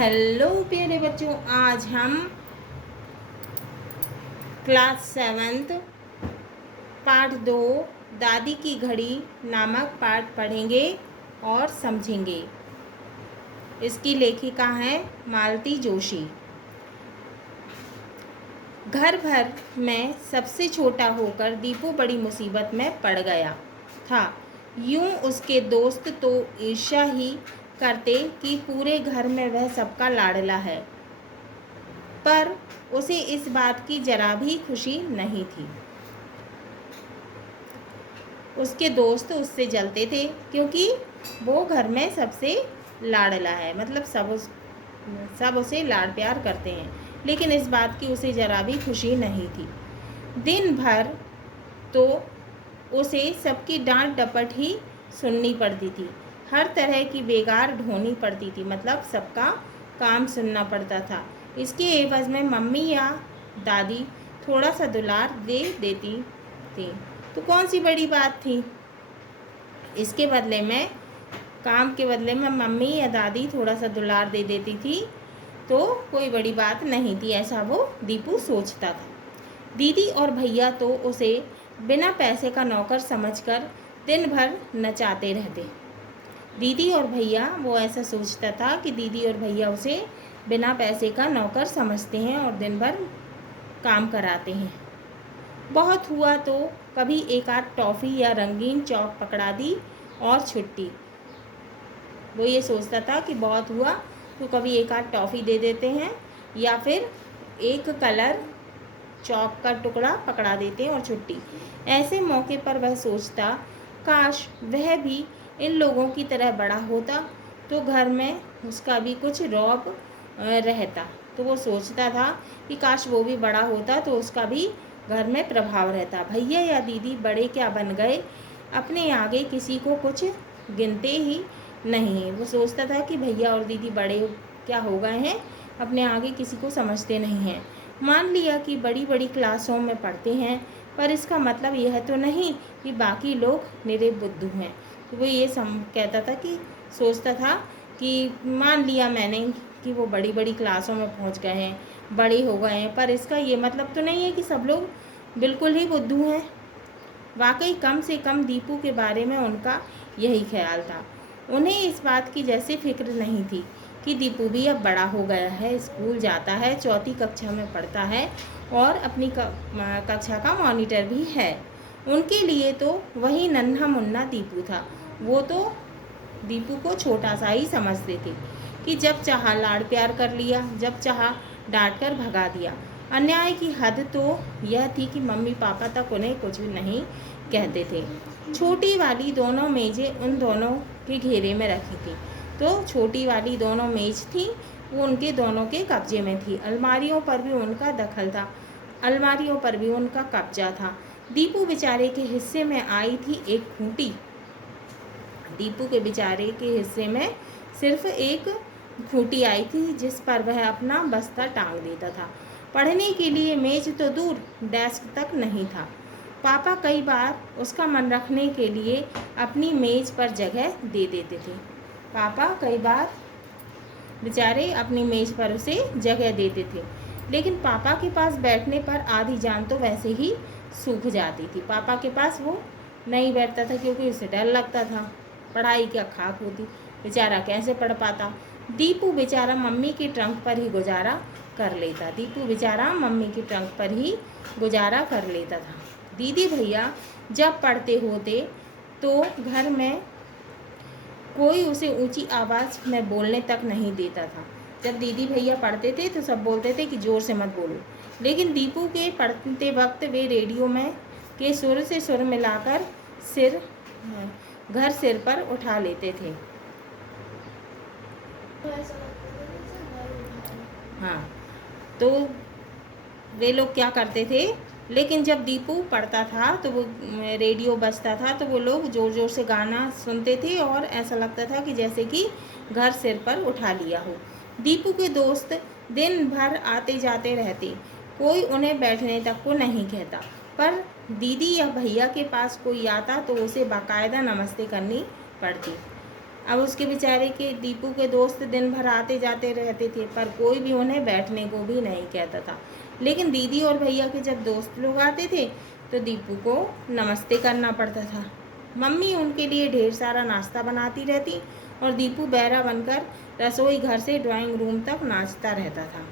Hello प्यारे बच्चों, आज हम क्लास 7 पाठ 2 दादी की घड़ी नामक पाठ पढ़ेंगे और समझेंगे। इसकी लेखिका है मालती जोशी। घर भर में सबसे छोटा होकर दीपू बड़ी मुसीबत में पड़ गया था। यूं उसके दोस्त तो ईर्ष्या ही करते कि पूरे घर में वह सबका लाडला है, पर उसे इस बात की जरा भी खुशी नहीं थी। उसके दोस्त उससे जलते थे क्योंकि वो घर में सबसे लाडला है, मतलब सब उसे लाड प्यार करते हैं, लेकिन इस बात की उसे जरा भी खुशी नहीं थी। दिन भर तो उसे सबकी डांट डपट ही सुननी पड़ती थी, हर तरह की बेगार ढोनी पड़ती थी, मतलब सबका काम सुनना पड़ता था। इसके एवज में मम्मी या दादी थोड़ा सा दुलार दे देती थी तो कौन सी बड़ी बात थी। इसके बदले में काम के बदले में मम्मी या दादी थोड़ा सा दुलार दे देती थी तो कोई बड़ी बात नहीं थी, ऐसा वो दीपू सोचता था। दीदी और भैया तो उसे बिना पैसे का नौकर समझकर दिन भर नचाते रहते। दीदी और भैया, वो ऐसा सोचता था कि दीदी और भैया उसे बिना पैसे का नौकर समझते हैं और दिन भर काम कराते हैं। बहुत हुआ तो कभी एक आध टॉफ़ी या रंगीन चौक पकड़ा दी और छुट्टी। वो ये सोचता था कि बहुत हुआ तो कभी एक आध टॉफ़ी दे देते हैं या फिर एक कलर चौक का टुकड़ा पकड़ा देते हैं और छुट्टी। ऐसे मौके पर वह सोचता, काश वह भी इन लोगों की तरह बड़ा होता तो घर में उसका भी कुछ रौब रहता। तो वो सोचता था कि काश वो भी बड़ा होता तो उसका भी घर में प्रभाव रहता। भैया या दीदी बड़े क्या बन गए, अपने आगे किसी को कुछ गिनते ही नहीं। वो सोचता था कि भैया और दीदी बड़े क्या हो गए हैं, अपने आगे किसी को समझते नहीं हैं। मान लिया कि बड़ी बड़ी क्लासों में पढ़ते हैं, पर इसका मतलब यह तो नहीं कि बाकी लोग निरे बुद्धू हैं। तो वो ये कहता था कि सोचता था कि मान लिया मैंने कि वो बड़ी बड़ी क्लासों में पहुंच गए हैं, बड़े हो गए हैं, पर इसका ये मतलब तो नहीं है कि सब लोग बिल्कुल ही बुद्धू हैं। वाकई कम से कम दीपू के बारे में उनका यही ख्याल था। उन्हें इस बात की जैसे फिक्र नहीं थी कि दीपू भी अब बड़ा हो गया है, स्कूल जाता है, 4वीं कक्षा में पढ़ता है और अपनी कक्षा का मॉनिटर भी है। उनके लिए तो वही नन्हा मुन्ना दीपू था। वो तो दीपू को छोटा सा ही समझते थे कि जब चाहा लाड़ प्यार कर लिया, जब चाहा डांट कर भगा दिया। अन्याय की हद तो यह थी कि मम्मी पापा तक उन्हें कुछ नहीं कहते थे। छोटी वाली दोनों मेज़ें उन दोनों के घेरे में रखी थी, तो छोटी वाली दोनों मेज़ थी वो उनके दोनों के कब्जे में थी। अलमारियों पर भी उनका दखल था, अलमारियों पर भी उनका कब्जा था। दीपू बेचारे के हिस्से में आई थी एक खूंटी। दीपू के बेचारे के हिस्से में सिर्फ एक खूंटी आई थी जिस पर वह अपना बस्ता टांग देता था। पढ़ने के लिए मेज तो दूर, डेस्क तक नहीं था। पापा कई बार उसका मन रखने के लिए अपनी मेज पर जगह दे देते थे। पापा कई बार बेचारे अपनी मेज पर उसे जगह देते थे, लेकिन पापा के पास बैठने पर आधी जान तो वैसे ही सूख जाती थी। पापा के पास वो नहीं बैठता था क्योंकि उसे डर लगता था, पढ़ाई क्या खाक होती, बेचारा कैसे पढ़ पाता। दीपू बेचारा मम्मी के ट्रंक पर ही गुजारा कर लेता। दीपू बेचारा मम्मी के ट्रंक पर ही गुजारा कर लेता था। दीदी भैया जब पढ़ते होते तो घर में कोई उसे ऊंची आवाज़ में बोलने तक नहीं देता था। जब दीदी भैया पढ़ते थे तो सब बोलते थे कि ज़ोर से मत बोलो, लेकिन दीपू के पढ़ते वक्त वे रेडियो में के सुर से सुर मिलाकर घर सिर पर उठा लेते थे। हाँ, तो वे लोग क्या करते थे, लेकिन जब दीपू पढ़ता था तो वो रेडियो बजता था तो वो लोग ज़ोर ज़ोर से गाना सुनते थे और ऐसा लगता था कि जैसे कि घर सिर पर उठा लिया हो। दीपू के दोस्त दिन भर आते जाते रहते, कोई उन्हें बैठने तक को नहीं कहता, पर दीदी या भैया के पास कोई आता तो उसे बाकायदा नमस्ते करनी पड़ती। अब उसके बेचारे के दीपू के दोस्त दिन भर आते जाते रहते थे, पर कोई भी उन्हें बैठने को भी नहीं कहता था। लेकिन दीदी और भैया के जब दोस्त लोग आते थे तो दीपू को नमस्ते करना पड़ता था। मम्मी उनके लिए ढेर सारा नाश्ता बनाती रहती और दीपू बहरा बनकर रसोई घर से ड्राइंग रूम तक नाचता रहता था।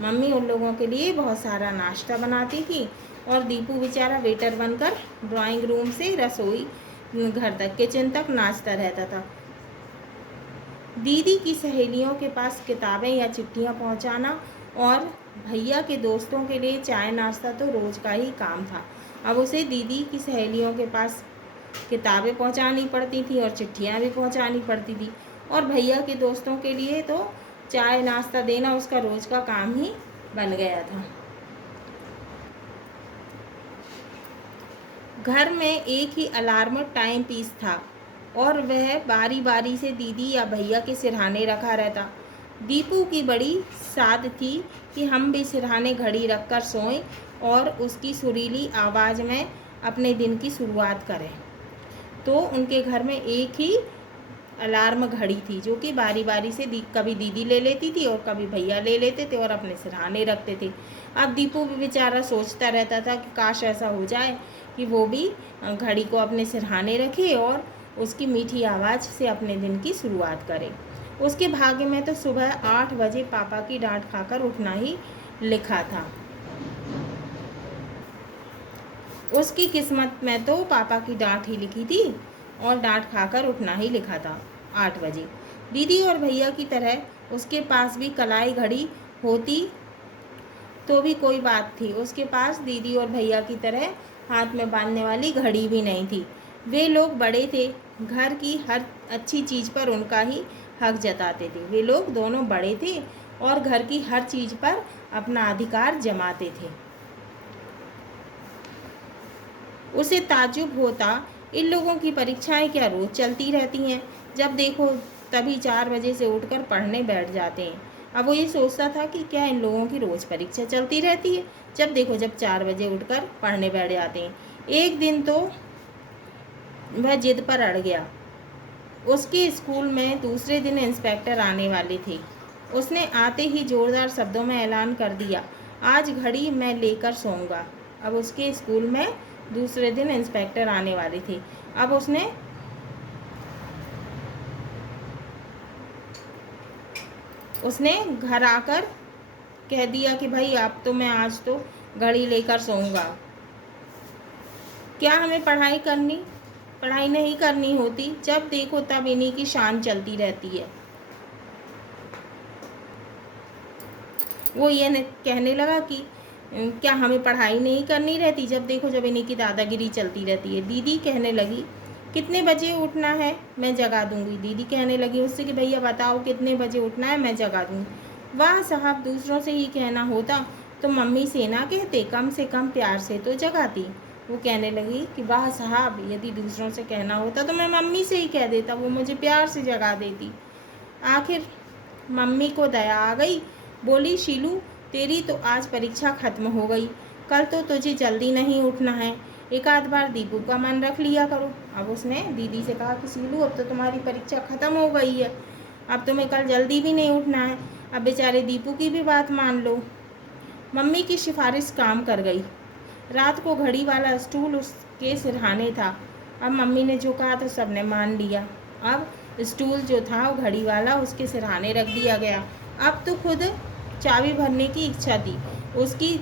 मम्मी उन लोगों के लिए बहुत सारा नाश्ता बनाती थी और दीपू बेचारा वेटर बनकर ड्राइंग रूम से रसोई घर तक, किचन तक नाचता रहता था। दीदी की सहेलियों के पास किताबें या चिट्ठियाँ पहुँचाना और भैया के दोस्तों के लिए चाय नाश्ता तो रोज़ का ही काम था। अब उसे दीदी की सहेलियों के पास किताबें पहुँचानी पड़ती थी और चिट्ठियाँ भी पहुँचानी पड़ती थी, और भैया के दोस्तों के लिए तो चाय नाश्ता देना उसका रोज़ का काम ही बन गया था। घर में एक ही अलार्म टाइम पीस था और वह बारी बारी से दीदी या भैया के सिरहाने रखा रहता। दीपू की बड़ी साध थी कि हम भी सिरहाने घड़ी रखकर सोएं और उसकी सुरीली आवाज़ में अपने दिन की शुरुआत करें। तो उनके घर में एक ही अलार्म घड़ी थी जो कि बारी बारी से कभी दीदी ले लेती थी और कभी भैया ले लेते थे और अपने सिरहाने रखते थे। अब दीपू भी बेचारा सोचता रहता था कि काश ऐसा हो जाए कि वो भी घड़ी को अपने सिरहाने रखे और उसकी मीठी आवाज़ से अपने दिन की शुरुआत करे। उसके भाग्य में तो सुबह 8 बजे पापा की डांट खाकर उठना ही लिखा था। उसकी किस्मत में तो पापा की डांट ही लिखी थी और डांट खाकर उठना ही लिखा था 8 बजे। दीदी और भैया की तरह उसके पास भी कलाई घड़ी होती तो भी कोई बात थी, उसके पास दीदी और भैया की तरह हाथ में बांधने वाली घड़ी भी नहीं थी। वे लोग बड़े थे, घर की हर अच्छी चीज़ पर उनका ही हक जताते थे। वे लोग दोनों बड़े थे और घर की हर चीज़ पर अपना अधिकार जमाते थे। उसे ताज्जुब होता, इन लोगों की परीक्षाएं क्या रोज़ चलती रहती हैं? जब देखो तभी 4 बजे से उठकर पढ़ने बैठ जाते हैं। अब वो ये सोचता था कि क्या इन लोगों की रोज़ परीक्षा चलती रहती है? जब देखो जब 4 बजे उठकर पढ़ने बैठ जाते हैं। एक दिन तो वह जिद पर अड़ गया। उसके स्कूल में दूसरे दिन इंस्पेक्टर आने वाले थे। उसने आते ही ज़ोरदार शब्दों में ऐलान कर दिया, आज घड़ी मैं लेकर सोऊंगा। अब उसके स्कूल में दूसरे दिन इंस्पेक्टर आने वाले थे। अब उसने घर आकर कह दिया कि भाई अब तो मैं आज तो घड़ी लेकर सोऊंगा। क्या हमें पढ़ाई नहीं करनी होती? जब देखो तब इन्हीं की शान चलती रहती है। वो ये कहने लगा कि क्या हमें पढ़ाई नहीं करनी रहती? जब देखो जब इन्हीं की दादागिरी चलती रहती है। दीदी कहने लगी, कितने बजे उठना है? मैं जगा दूंगी। दीदी कहने लगी उससे कि भैया बताओ कितने बजे उठना है, मैं जगा दूंगी। वाह साहब, दूसरों से ही कहना होता तो मम्मी से ना कहते, कम से कम प्यार से तो जगाती। वो कहने लगी कि वाह साहब, यदि दूसरों से कहना होता तो मैं मम्मी से ही कह देता, वो मुझे प्यार से जगा देती। आखिर मम्मी को दया आ गई, बोली शीलू तेरी तो आज परीक्षा खत्म हो गई, कल तो तुझे जल्दी नहीं उठना है, एक आध बार दीपू का मन रख लिया करो। अब उसने दीदी से कहा कि शीलू अब तो तुम्हारी परीक्षा ख़त्म हो गई है, अब तुम्हें कल जल्दी भी नहीं उठना है, अब बेचारे दीपू की भी बात मान लो। मम्मी की सिफारिश काम कर गई। रात को घड़ी वाला स्टूल उसके सिरहाने था। अब मम्मी ने जो कहा था सब ने मान लिया। अब स्टूल जो था वो घड़ी वाला उसके सिरहाने रख दिया गया। अब तो खुद चाबी भरने की इच्छा थी, उसकी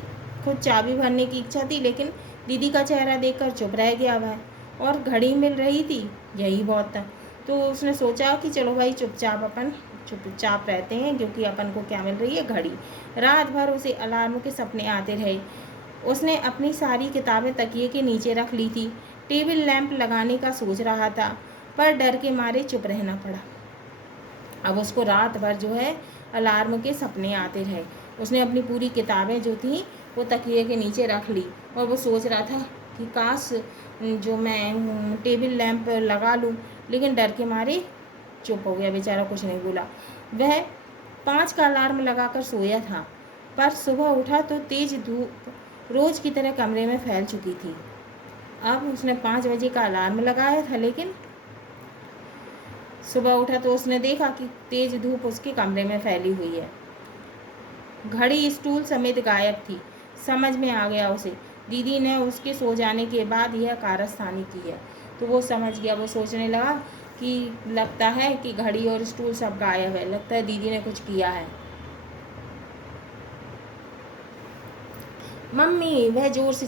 खुद चाबी भरने की इच्छा थी, लेकिन दीदी का चेहरा देखकर चुप रह गया वह, और घड़ी मिल रही थी यही बहुत था। तो उसने सोचा कि चलो भाई चुपचाप रहते हैं, क्योंकि अपन को क्या मिल रही है, घड़ी। रात भर उसे अलार्म के सपने आते रहे। उसने अपनी सारी किताबें तकिए के नीचे रख ली थी। टेबल लैंप लगाने का सोच रहा था, पर डर के मारे चुप रहना पड़ा। अब उसको रात भर जो है अलार्म के सपने आते रहे। उसने अपनी पूरी किताबें जो थी वो तकिए के नीचे रख ली और वो सोच रहा था कि काश जो मैं टेबल लैंप लगा लूँ, लेकिन डर के मारे चुप हो गया, बेचारा कुछ नहीं बोला। वह 5 का अलार्म लगाकर सोया था, पर सुबह उठा तो तेज़ धूप रोज़ की तरह कमरे में फैल चुकी थी। अब उसने 5 बजे का अलार्म लगाया था, लेकिन सुबह उठा तो उसने देखा कि तेज धूप उसके कमरे में फैली हुई है। घड़ी स्टूल समेत गायब थी। समझ में आ गया उसे, दीदी ने उसके सो जाने के बाद यह कारस्तानी की है। तो वो समझ गया, वो सोचने लगा कि लगता है कि घड़ी और स्टूल सब गायब है, लगता है दीदी ने कुछ किया है। मम्मी, वह जोर से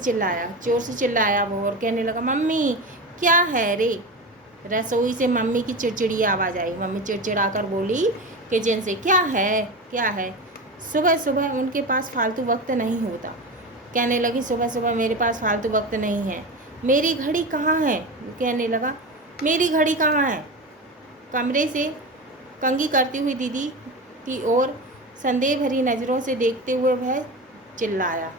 चिल्लाया वो और कहने लगा, मम्मी क्या है रे। रसोई से मम्मी की चिड़चिड़ी आवाज़ आई। मम्मी चिड़चिड़ा कर बोली किचन से, क्या है। सुबह सुबह उनके पास फालतू वक्त नहीं होता। कहने लगी, सुबह सुबह मेरे पास फालतू वक्त नहीं है। मेरी घड़ी कहाँ है। कहने लगा, मेरी घड़ी कहाँ है। कमरे से कंघी करती हुई दीदी की ओर संदेह भरी नज़रों से देखते हुए वह चिल्लाया।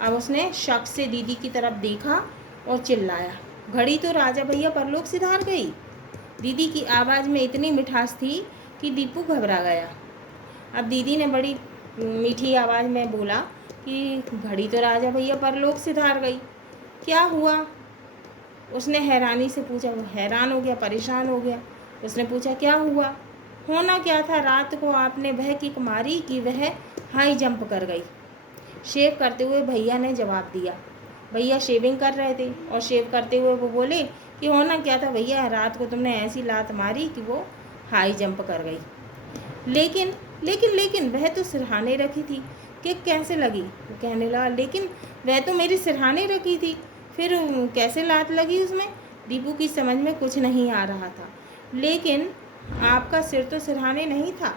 अब उसने शक से दीदी की तरफ देखा और चिल्लाया, घड़ी तो राजा भैया परलोक सिधार गई। दीदी की आवाज़ में इतनी मिठास थी कि दीपू घबरा गया। अब दीदी ने बड़ी मीठी आवाज़ में बोला कि घड़ी तो राजा भैया परलोक सिधार गई, क्या हुआ। उसने हैरानी से पूछा। वो हैरान हो गया, परेशान हो गया। उसने पूछा, क्या हुआ। होना क्या था, रात को आपने वह किक मारी कि वह हाई जंप कर गई। शेव करते हुए भैया ने जवाब दिया। भैया शेविंग कर रहे थे और शेव करते हुए वो बोले कि होना क्या था भैया, रात को तुमने ऐसी लात मारी कि वो हाई जंप कर गई। लेकिन लेकिन लेकिन वह तो सिरहाने रखी थी, कि कैसे लगी। वो कहने लगा, लेकिन वह तो मेरी सिरहाने रखी थी, फिर कैसे लात लगी उसमें। दीपू की समझ में कुछ नहीं आ रहा था। लेकिन आपका सिर तो सिरहाने नहीं था।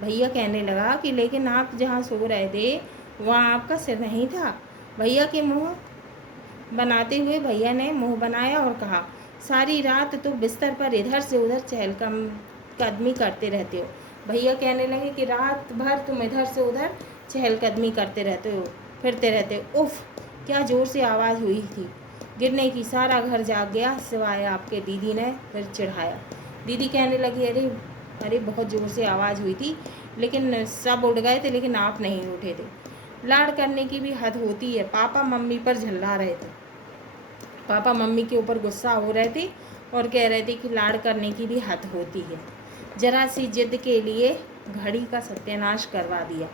भैया कहने लगा कि लेकिन आप जहाँ सो रहे थे वहाँ आपका सिर नहीं था। भैया के मुँह बनाते हुए भैया ने मुँह बनाया और कहा, सारी रात तो बिस्तर पर इधर से उधर चहलकदमी करते रहते हो। भैया कहने लगे कि रात भर तुम इधर से उधर चहलकदमी करते रहते हो, फिरते रहते हो। उफ, क्या ज़ोर से आवाज़ हुई थी, गिरने की। सारा घर जाग गया सिवाय आपके। दीदी ने फिर चिढ़ाया। दीदी कहने लगी, अरे अरे बहुत ज़ोर से आवाज़ हुई थी, लेकिन सब उठ गए थे, लेकिन आप नहीं उठे थे। लाड़ करने की भी हद होती है। पापा मम्मी पर झल्ला रहे थे। पापा मम्मी के ऊपर गुस्सा हो रहे थे और कह रहे थे कि लाड़ करने की भी हद होती है। जरा सी जिद के लिए घड़ी का सत्यानाश करवा दिया।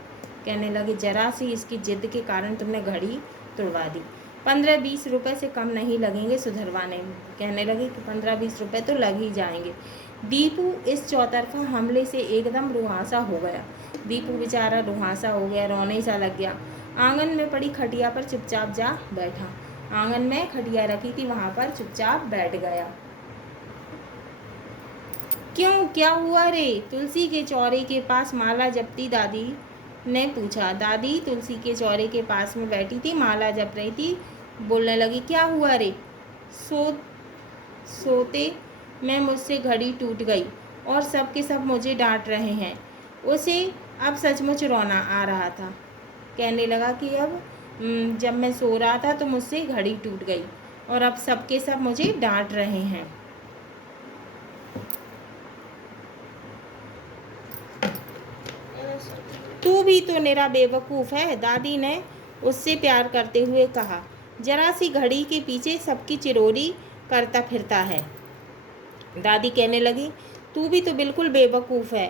कहने लगे, जरा सी इसकी जिद के कारण तुमने घड़ी तोड़वा दी। 15-20 रुपये से कम नहीं लगेंगे सुधरवाने में। कहने लगे कि 15-20 रुपये तो लग ही जाएंगे। दीपू इस चौतरफा हमले से एकदम रुहासा हो गया। दीपू बेचारा रुहासा हो गया, रोने सा लग गया। आंगन में पड़ी खटिया पर चुपचाप जा बैठा। आंगन में खटिया रखी थी, वहाँ पर चुपचाप बैठ गया। क्यों, क्या हुआ रे। तुलसी के चौरे के पास माला जपती दादी ने पूछा। दादी तुलसी के चौरे के पास में बैठी थी, माला जप रही थी। बोलने लगी, क्या हुआ रे। सोते में मुझसे घड़ी टूट गई और सब के सब मुझे डांट रहे हैं। उसे अब सचमुच रोना आ रहा था। कहने लगा कि अब जब मैं सो रहा था तो मुझसे घड़ी टूट गई और अब सब के सब मुझे डांट रहे हैं। तू भी तो मेरा बेवकूफ़ है, दादी ने उससे प्यार करते हुए कहा। जरा सी घड़ी के पीछे सबकी चिरोरी करता फिरता है। दादी कहने लगी, तू भी तो बिल्कुल बेवकूफ़ है।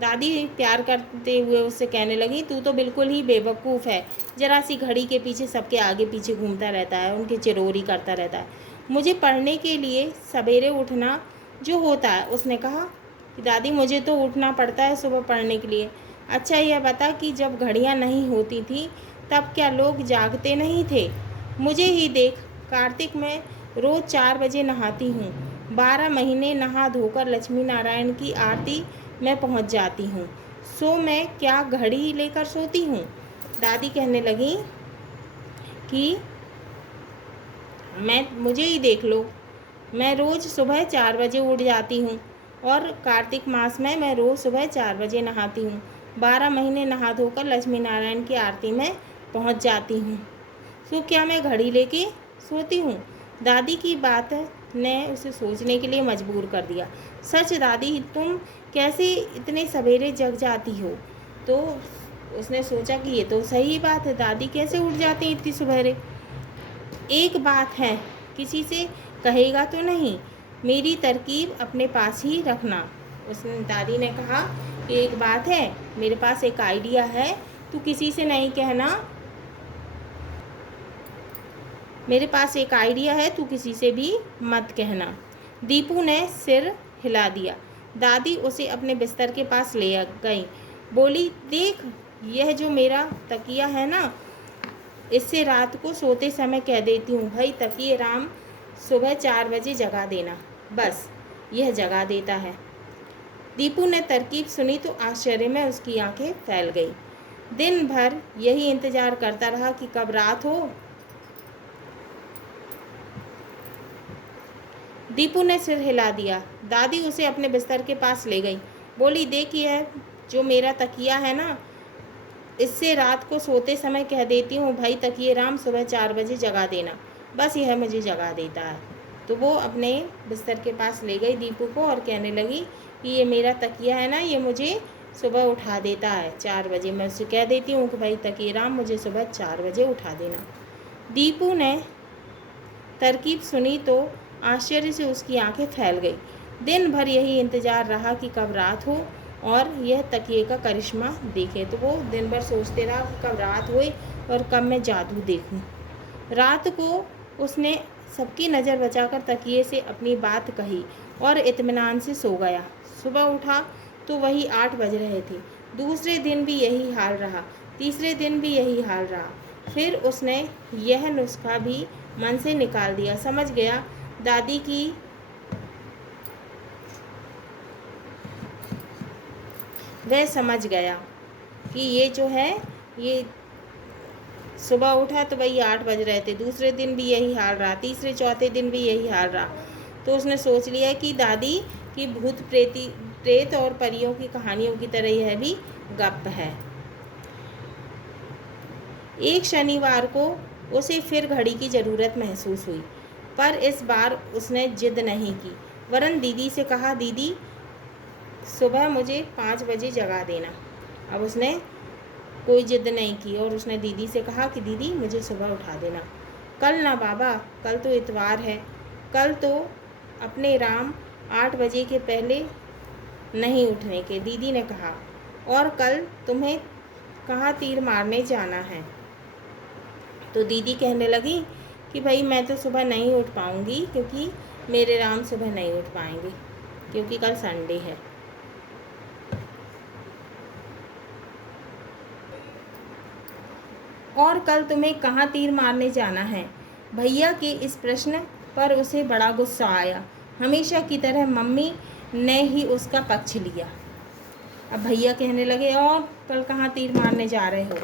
दादी प्यार करते हुए उससे कहने लगी, तू तो बिल्कुल ही बेवकूफ़ है, जरा सी घड़ी के पीछे सबके आगे पीछे घूमता रहता है, उनकी चिरोरी करता रहता है। मुझे पढ़ने के लिए सवेरे उठना जो होता है। उसने कहा कि दादी मुझे तो उठना पड़ता है सुबह पढ़ने के लिए। अच्छा यह बता कि जब घड़ियाँ नहीं होती थी तब क्या लोग जागते नहीं थे। मुझे ही देख, कार्तिक में रोज़ 4 बजे नहाती हूँ। 12 महीने नहा धोकर लक्ष्मी नारायण की आरती मैं पहुँच जाती हूँ। सो मैं क्या घड़ी लेकर सोती हूँ। दादी कहने लगी कि मुझे ही देख लो, मैं रोज़ सुबह 4 बजे उठ जाती हूँ और कार्तिक मास में मैं रोज़ सुबह 4 बजे नहाती हूँ। 12 महीने नहा धोकर लक्ष्मी नारायण की आरती में पहुँच जाती हूँ। सो क्या मैं घड़ी लेके सोती हूँ। दादी की बात ने उसे सोचने के लिए मजबूर कर दिया। सच दादी, तुम कैसे इतने सवेरे जग जाती हो। तो उसने सोचा कि ये तो सही बात है, दादी कैसे उठ जाती हैं इतनी सवेरे। एक बात है, किसी से कहेगा तो नहीं। मेरी तरकीब अपने पास ही रखना। उसने दादी ने कहा कि एक बात है, मेरे पास एक आइडिया है, तू किसी से नहीं कहना। मेरे पास एक आइडिया है, तू किसी से भी मत कहना। दीपू ने सिर हिला दिया। दादी उसे अपने बिस्तर के पास ले गई। बोली, देख, यह जो मेरा तकिया है ना, इससे रात को सोते समय कह देती हूँ, भाई तकिए राम सुबह 4 बजे जगा देना। बस यह जगा देता है। दीपू ने तरकीब सुनी तो आश्चर्य में उसकी आंखें फैल गई। दिन भर यही इंतजार करता रहा कि कब रात हो। दीपू ने सिर हिला दिया। दादी उसे अपने बिस्तर के पास ले गई। बोली, देख, यह जो मेरा तकिया है ना, इससे रात को सोते समय कह देती हूँ, भाई तकिए राम सुबह 4 बजे जगा देना। बस यह मुझे जगा देता है। तो वो अपने बिस्तर के पास ले गई दीपू को और कहने लगी कि ये मेरा तकिया है ना, ये मुझे सुबह उठा देता है 4 बजे। मैं उसे कह देती हूँ कि भाई तकिए राम मुझे सुबह 4 बजे उठा देना। दीपू ने तरकीब सुनी तो आश्चर्य से उसकी आंखें फैल गई। दिन भर यही इंतजार रहा कि कब रात हो और यह तकिए का करिश्मा देखे। तो वो दिन भर सोचते रहा कि कब रात होए और कब मैं जादू देखूं। रात को उसने सबकी नज़र बचाकर तकिए से अपनी बात कही और इत्मीनान से सो गया। सुबह उठा तो वही 8 बज रहे थे। दूसरे दिन भी यही हाल रहा, तीसरे दिन भी यही हाल रहा। फिर उसने यह नुस्खा भी मन से निकाल दिया। समझ गया दादी की वह समझ गया कि ये जो है, ये सुबह उठा तो वही 8 बज रहे थे, दूसरे दिन भी यही हाल रहा, तीसरे चौथे दिन भी यही हाल रहा। तो उसने सोच लिया कि दादी की भूत प्रेत और परियों की कहानियों की तरह यह भी गप है। एक शनिवार को उसे फिर घड़ी की ज़रूरत महसूस हुई, पर इस बार उसने जिद नहीं की, वरन दीदी से कहा, दीदी सुबह मुझे 5 बजे जगा देना। अब उसने कोई जिद नहीं की और उसने दीदी से कहा कि दीदी मुझे सुबह उठा देना। कल ना बाबा, कल तो इतवार है, कल तो अपने राम 8 बजे के पहले नहीं उठने के, दीदी ने कहा। और कल तुम्हें कहाँ तीर मारने जाना है? तो दीदी कहने लगी कि भाई मैं तो सुबह नहीं उठ पाऊँगी, क्योंकि मेरे राम सुबह नहीं उठ पाएंगे, क्योंकि कल संडे है। और कल तुम्हें कहाँ तीर मारने जाना है? भैया के इस प्रश्न पर उसे बड़ा गुस्सा आया। हमेशा की तरह मम्मी ने ही उसका पक्ष लिया। अब भैया कहने लगे, और कल कहाँ तीर मारने जा रहे हो?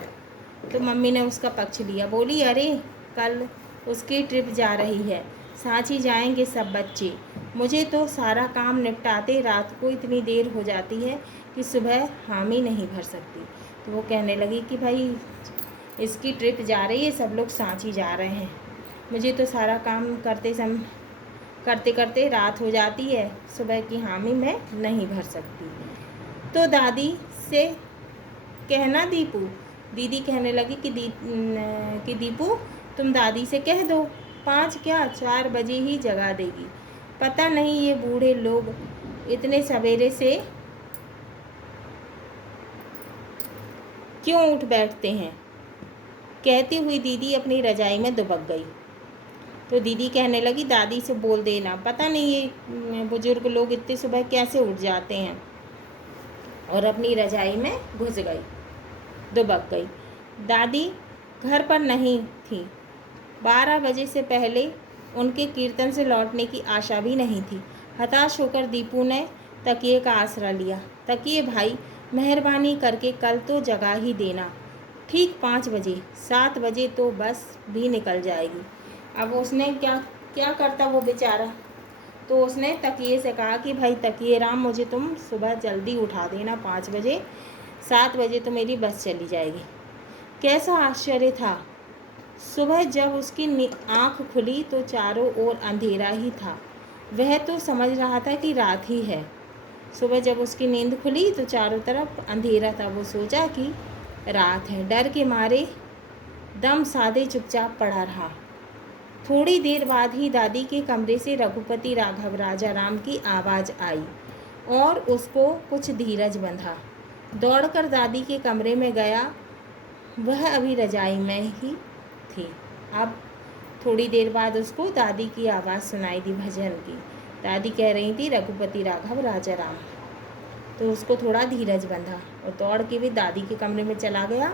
तो मम्मी ने उसका पक्ष लिया। बोली, अरे कल उसकी ट्रिप जा रही है, सांची जाएंगे सब बच्चे। मुझे तो सारा काम निपटाते रात को इतनी देर हो जाती है कि सुबह हामी नहीं भर सकती। तो वो कहने लगी कि भाई इसकी ट्रिप जा रही है, सब लोग सांची जा रहे हैं, मुझे तो सारा काम करते करते रात हो जाती है, सुबह की हामी मैं नहीं भर सकती। तो दादी से कहना दीपू। दीदी कहने लगी कि दीपू तुम दादी से कह दो, 5 क्या 4 बजे ही जगा देगी। पता नहीं ये बूढ़े लोग इतने सवेरे से क्यों उठ बैठते हैं। कहती हुई दीदी अपनी रजाई में दुबक गई। तो दीदी कहने लगी, दादी से बोल देना, पता नहीं ये बुजुर्ग लोग इतने सुबह कैसे उठ जाते हैं। और अपनी रजाई में घुस गई, दुबक गई। दादी घर पर नहीं थी। 12 बजे से पहले उनके कीर्तन से लौटने की आशा भी नहीं थी। हताश होकर दीपू ने तकिए का आसरा लिया। तकिए भाई, मेहरबानी करके कल तो जगा ही देना, ठीक 5 बजे, 7 बजे तो बस भी निकल जाएगी। अब उसने क्या करता वो बेचारा। तो उसने तकिए से कहा कि भाई तकिए राम मुझे तुम सुबह जल्दी उठा देना 5 बजे, 7 बजे तो मेरी बस चली जाएगी। कैसा आश्चर्य था। सुबह जब उसकी आँख खुली तो चारों ओर अंधेरा ही था। वह तो समझ रहा था कि रात ही है। सुबह जब उसकी नींद खुली तो चारों तरफ अंधेरा था। वो सोचा कि रात है। डर के मारे दम साधे चुपचाप पड़ा रहा। थोड़ी देर बाद ही दादी के कमरे से रघुपति राघव राजा राम की आवाज़ आई और उसको कुछ धीरज बंधा। दौड़कर दादी के कमरे में गया। वह अभी रजाई में ही थी। अब थोड़ी देर बाद उसको दादी की आवाज़ सुनाई दी भजन की। दादी कह रही थी रघुपति राघव राजा राम। तो उसको थोड़ा धीरज बंधा और दौड़ के भी दादी के कमरे में चला गया।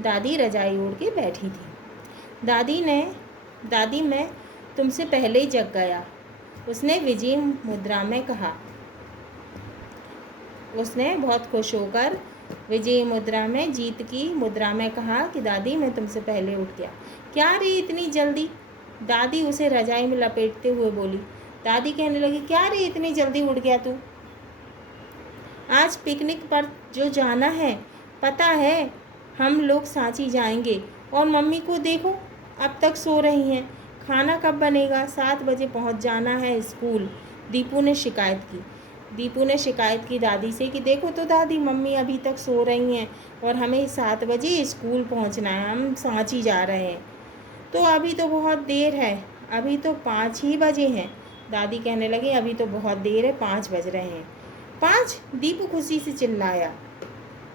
दादी रजाई ओढ़ के बैठी थी। दादी मैं तुमसे पहले ही जग गया, उसने विजय मुद्रा में कहा। उसने बहुत खुश होकर विजय मुद्रा में, जीत की मुद्रा में कहा कि दादी मैं तुमसे पहले उठ गया। क्या रे इतनी जल्दी? दादी उसे रजाई में लपेटते हुए बोली। दादी कहने लगी, क्या रे इतनी जल्दी उठ गया तू? आज पिकनिक पर जो जाना है, पता है हम लोग सांची जाएंगे और मम्मी को देखो अब तक सो रही हैं। खाना कब बनेगा? 7 बजे पहुंच जाना है स्कूल। दीपू ने शिकायत की दादी से कि देखो तो दादी, मम्मी अभी तक सो रही हैं और हमें 7 बजे स्कूल पहुंचना है, हम सांची जा रहे हैं। तो अभी तो बहुत देर है, अभी तो 5 ही बजे हैं। दादी कहने लगी, अभी तो बहुत देर है, 5 बज रहे हैं। 5? दीपू खुशी से चिल्लाया।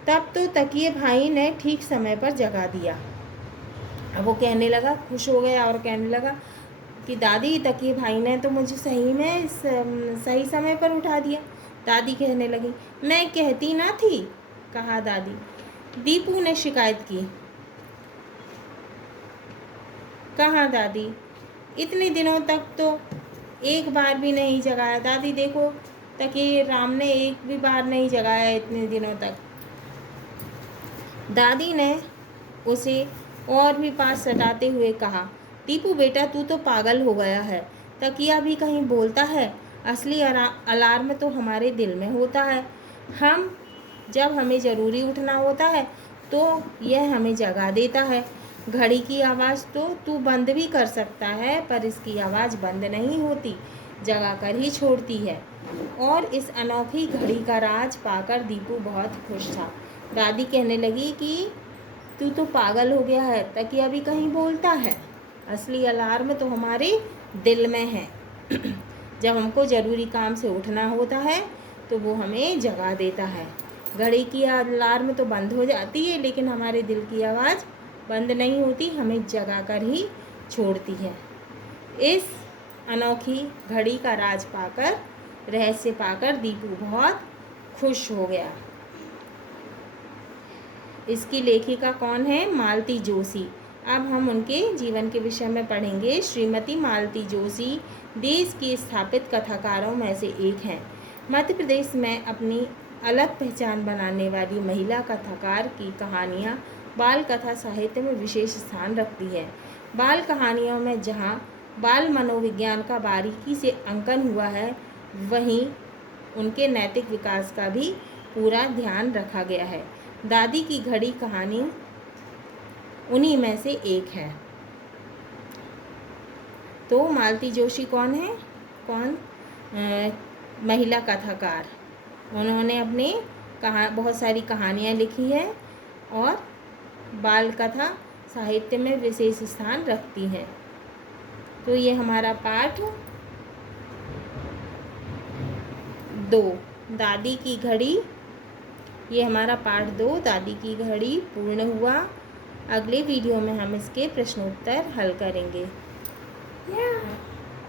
तब तो तकिए भाई ने ठीक समय पर जगा दिया। अब वो कहने लगा, खुश हो गया और कहने लगा कि दादी तकिए भाई ने तो मुझे सही में सही समय पर उठा दिया। दादी कहने लगी, मैं कहती ना थी, कहा दादी। दीपू ने शिकायत की। कहाँ दादी, इतने दिनों तक तो एक बार भी नहीं जगाया। दादी देखो तकिए राम ने एक भी बार नहीं जगाया इतने दिनों तक। दादी ने उसे और भी पास सटाते हुए कहा, दीपू बेटा तू तो पागल हो गया है, तकिया भी कहीं बोलता है। असली अलार्म तो हमारे दिल में होता है। जब हमें ज़रूरी उठना होता है तो यह हमें जगा देता है। घड़ी की आवाज़ तो तू बंद भी कर सकता है, पर इसकी आवाज़ बंद नहीं होती, जगा कर ही छोड़ती है। और इस अनोखी घड़ी का राज पाकर दीपू बहुत खुश था। दादी कहने लगी कि तू तो पागल हो गया है, तकिया भी कहीं बोलता है। असली अलार्म तो हमारे दिल में है। जब हमको ज़रूरी काम से उठना होता है तो वो हमें जगा देता है। घड़ी की अलार्म तो बंद हो जाती है, लेकिन हमारे दिल की आवाज़ बंद नहीं होती, हमें जगा कर ही छोड़ती है। इस अनोखी घड़ी का राज पाकर, रहस्य पाकर दीपू बहुत खुश हो गया। इसकी लेखिका कौन है? मालती जोशी। अब हम उनके जीवन के विषय में पढ़ेंगे। श्रीमती मालती जोशी देश की स्थापित कथाकारों में से एक हैं। मध्य प्रदेश में अपनी अलग पहचान बनाने वाली महिला कथाकार की कहानियाँ बाल कथा साहित्य में विशेष स्थान रखती है। बाल कहानियों में जहाँ बाल मनोविज्ञान का बारीकी से अंकन हुआ है, वहीं उनके नैतिक विकास का भी पूरा ध्यान रखा गया है। दादी की घड़ी कहानी उन्हीं में से एक है। तो मालती जोशी कौन है? महिला कथाकार। उन्होंने अपनी बहुत सारी कहानियाँ लिखी है और बाल कथा साहित्य में विशेष स्थान रखती हैं। तो ये हमारा पाठ 2 दादी की घड़ी, ये हमारा पाठ 2 दादी की घड़ी पूर्ण हुआ। अगले वीडियो में हम इसके प्रश्नोत्तर हल करेंगे।